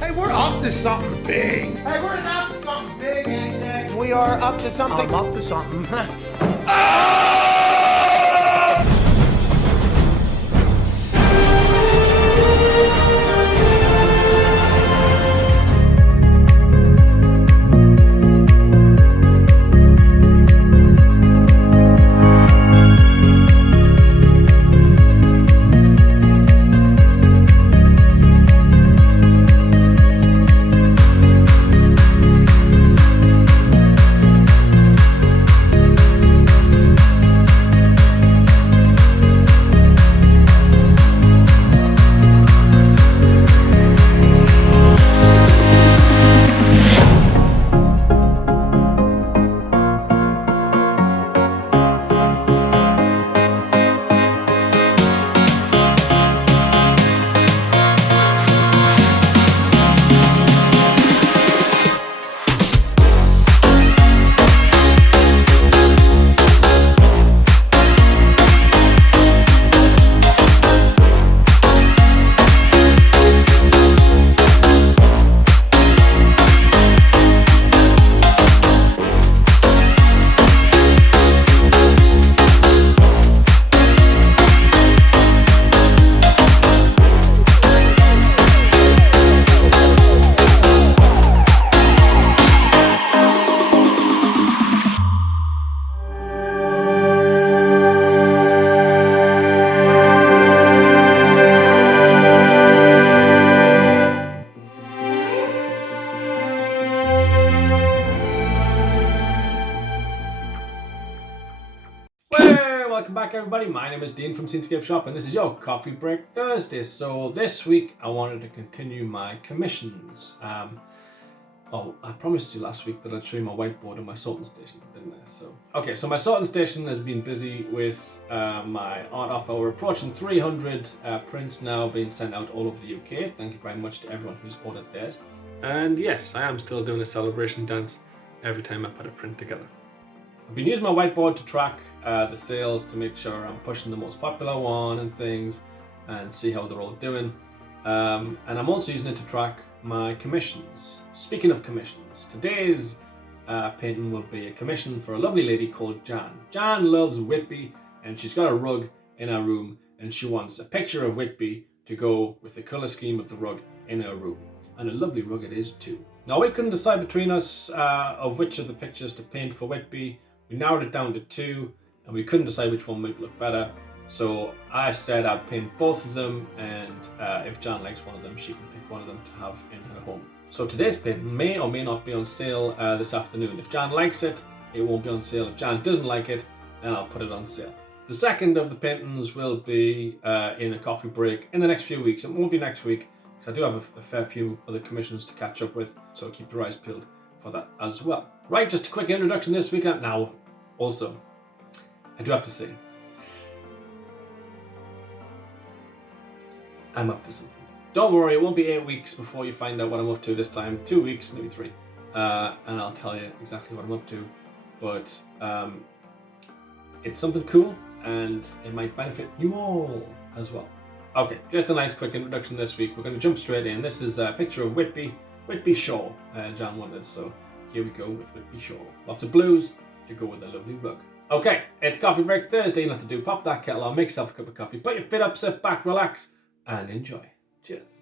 Hey, we're up to something big. Hey, we're up to something big, AJ. We are up to something. I'm up to something. Welcome back everybody, my name is Dean from Scenescapeshop and this is your Coffee Break Thursday. So this week I wanted to continue my commissions. I promised you last week that I'd show you my whiteboard and my sorting station, didn't I? So my sorting station has been busy with my art offer. We're approaching 300 prints now being sent out all over the UK. Thank you very much to everyone who's ordered theirs. And yes, I am still doing a celebration dance every time I put a print together. I've been using my whiteboard to track the sales to make sure I'm pushing the most popular one and things and see how they're all doing. And I'm also using it to track my commissions. Speaking of commissions, today's painting will be a commission for a lovely lady called Jan. Jan loves Whitby and she's got a rug in her room and she wants a picture of Whitby to go with the colour scheme of the rug in her room. And a lovely rug it is too. Now we couldn't decide between us of which of the pictures to paint for Whitby. We narrowed it down to two and we couldn't decide which one might look better. So I said I'd paint both of them and if Jan likes one of them, she can pick one of them to have in her home. So today's painting may or may not be on sale this afternoon. If Jan likes it, it won't be on sale. If Jan doesn't like it, then I'll put it on sale. The second of the paintings will be in a coffee break in the next few weeks. It won't be next week because I do have a fair few other commissions to catch up with. So keep your eyes peeled for that as well. Right, just a quick introduction this week. Now, also, I do have to say, I'm up to something. Don't worry, it won't be 8 weeks before you find out what I'm up to this time. 2 weeks, maybe 3. And I'll tell you exactly what I'm up to. But it's something cool and it might benefit you all as well. Okay, just a nice quick introduction this week. We're going to jump straight in. This is a picture of Whitby Shore, Jan wanted. So here we go with Whitby Shore. Lots of blues to go with a lovely rug. Okay, it's Coffee Break Thursday. Nothing to do. Pop that kettle on, make yourself a cup of coffee, put your feet up, sit back, relax, and enjoy. Cheers.